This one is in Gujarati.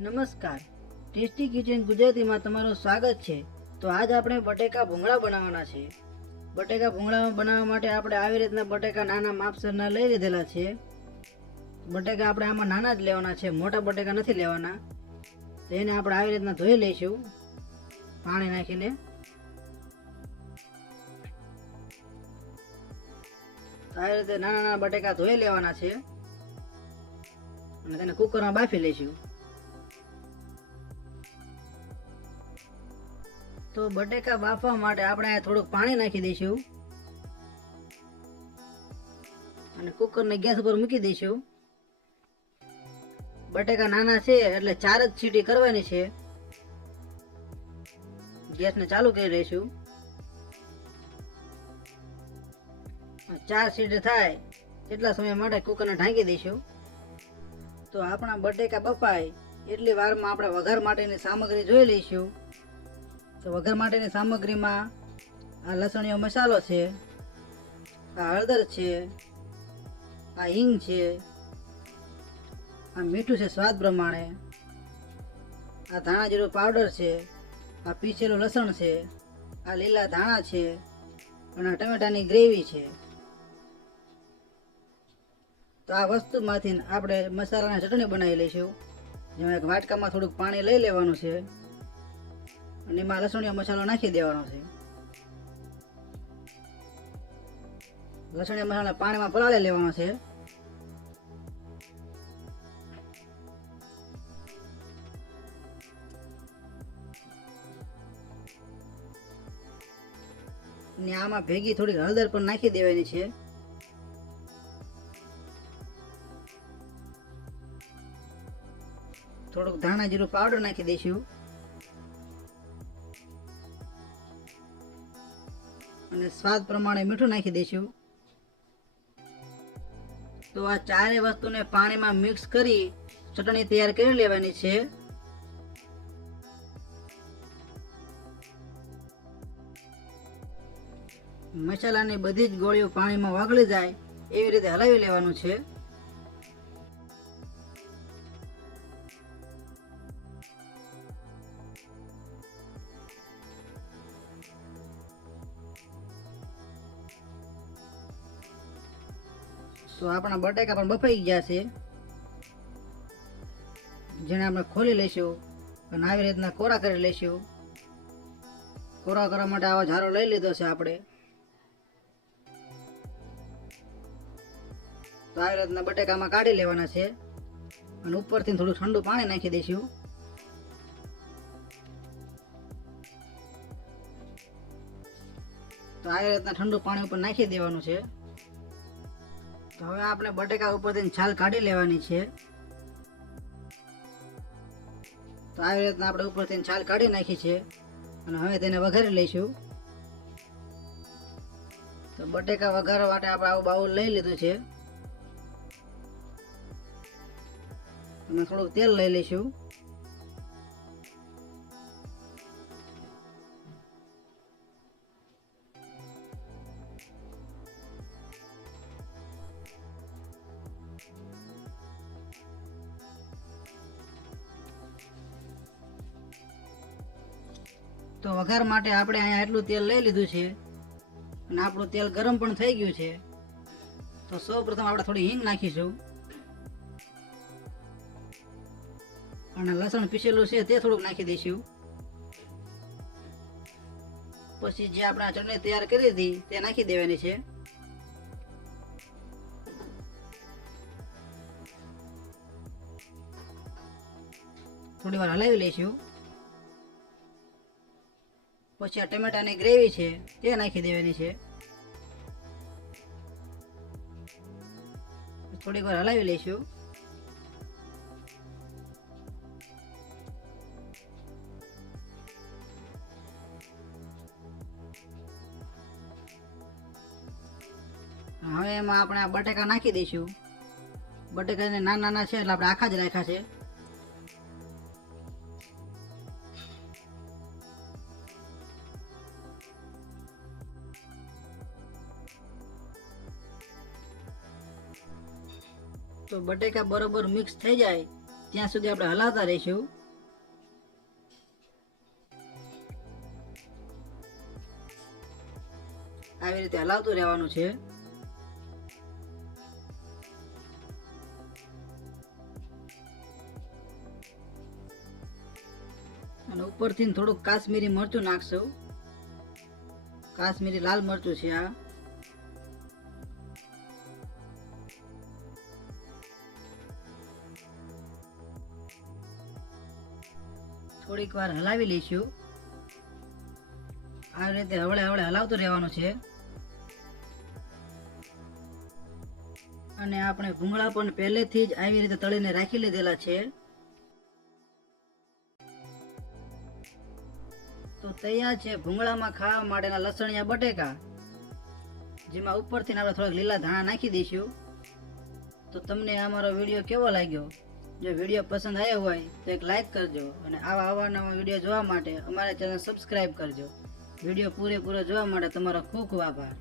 નમસ્કાર, ટેસ્ટી કિચન ગુજરાતીમાં તમારું સ્વાગત છે. તો આજ આપણે બટેકા ભૂંગળા બનાવવાના છે. બટેકા ભૂંગળા બનાવવા માટે આપણે આવી રીતના બટેકા નાના માપસરના લઈ લીધેલા છે. બટેકા આપણે આમાં નાના જ લેવાના છે, મોટા બટેકા નથી લેવાના. તો એને આપણે આવી રીતના ધોઈ લઈશું પાણી નાખીને. આવી રીતે નાના નાના બટેકા ધોઈ લેવાના છે અને તેને કુકરમાં બાફી લઈશું. તો બટેકા બાફવા માટે આપણે થોડુંક પાણી નાખી દઈશું અને કુકરને ગેસ ઉપર મૂકી દઈશું. બટેકા નાના છે એટલે 4 જ સીટી કરવાની છે. ગેસને ચાલુ કરી દઈશું. 4 સીટી થાય એટલા સમય માટે કુકરને ઢાંકી દઈશું. તો આપણા બટેકા બફાય એટલી વારમાં આપણે વઘાર માટેની સામગ્રી જોઈ લઈશું. તો વઘાર માટેની સામગ્રીમાં આ લસણીયો મસાલો છે, આ હળદર છે, આ હિંગ છે, આ મીઠું છે સ્વાદ પ્રમાણે, આ ધાણા જીરું પાવડર છે, આ પીસેલું લસણ છે, આ લીલા ધાણા છે અને આ ટમેટાની ગ્રેવી છે. તો આ વસ્તુમાંથી આપણે મસાલાની ચટણી બનાવી લઈશું. જેમાં એક વાટકામાં થોડુંક પાણી લઈ લેવાનું છે અને એમાં લસણીયો મસાલો નાખી દેવાનો છે. લસણીયા મસાલા પાણીમાં પલાળી લેવાનો છે. ને આમાં ભેગી થોડીક હળદર પણ નાખી દેવાની છે. થોડુંક ધાણા જીરું પાવડર નાખી દઈશું અને સ્વાદ પ્રમાણે મીઠું નાખી દઈશું. તો આ ચારે વસ્તુને પાણીમાં મિક્સ કરી ચટણી તૈયાર કરી લેવાની છે. મસાલાની બધી જ ગોળીઓ પાણીમાં ઓગળી જાય એવી રીતે હલાવી લેવાનું છે. તો આપણા બટેકા પણ બફાઈ ગયા છે, જેને આપણે ખોલી લઈશું અને આવી રીતના કોરા કરી લઈશું. કોરા કરવા માટે આવો ઝારો લઈ લીધો છે આપણે. તો આવી રીતના બટેકામાં કાઢી લેવાના છે અને ઉપરથી થોડું ઠંડુ પાણી નાખી દઈશું. તો આવી રીતના ઠંડુ પાણી ઉપર નાખી દેવાનું છે. તો હવે આપણે બટેકા ઉપરથી છાલ કાઢી લેવાની છે. તો આવી રીતના આપણે ઉપરથી છાલ કાઢી નાખી છે અને હવે તેને વઘારી લઈશું. તો બટેકા વઘારવા માટે આપણે આવું બાઉલ લઈ લીધું છે. અને થોડુંક તેલ લઈ લઈશું. તો વઘાર માટે આપણે અહીંયા એટલું તેલ લઈ લીધું છે અને આપણું તેલ ગરમ પણ થઈ ગયું છે. તો સૌપ્રથમ આપણે થોડી હિંગ નાખીશું અને લસણ પીસેલું છે તે થોડુંક નાખી દઈશું. પછી જે આપણે આ ચટણી તૈયાર કરી હતી તે નાખી દેવાની છે. થોડી વાર હલાવી લઈશું. પછી આ ટમેટાની ગ્રેવી છે તે નાખી દેવાની છે. થોડીક વાર હલાવી લઈશું. હવે એમાં આપણે આ બટેકા નાખી દઈશું. બટેકાને નાના નાના છે એટલે આપણે આખા જ રાખ્યા છે. તો બટેકા બરોબર મિક્સ થઈ જાય ત્યાં સુધી આપણે હલાવતા રહીશું. આવી રીતે હલાવતું રહેવાનું છે. અને ઉપરથી થોડુંક કાશ્મીરી મરચું નાખશું. કાશ્મીરી લાલ મરચું છે આ. થોડીક વાર હલાવી લઈશું. આ રીતે હવળે હવળે હલાવતું રહેવાનું છે. અને આપણે ભૂંગળા પણ પહેલેથી જ આવી રીતે તળીને રાખી લીધેલા છે. તો તૈયાર છે ભૂંગળામાં ખાવા માટેના લસણિયા બટેકા, જેમાં ઉપરથી આપણે થોડાક લીલા ધાણા નાખી દઈશું. તો તમને અમારો વિડીયો કેવો લાગ્યો? જો વિડીયો પસંદ આવ્યો હોય તો એક લાઈક કરજો અને આવા અવારનવા વિડીયો જોવા માટે અમારા ચેનલ સબસ્ક્રાઈબ કરજો. વિડીયો પૂરેપૂરો જોવા માટે તમારો ખૂબ ખૂબ આભાર.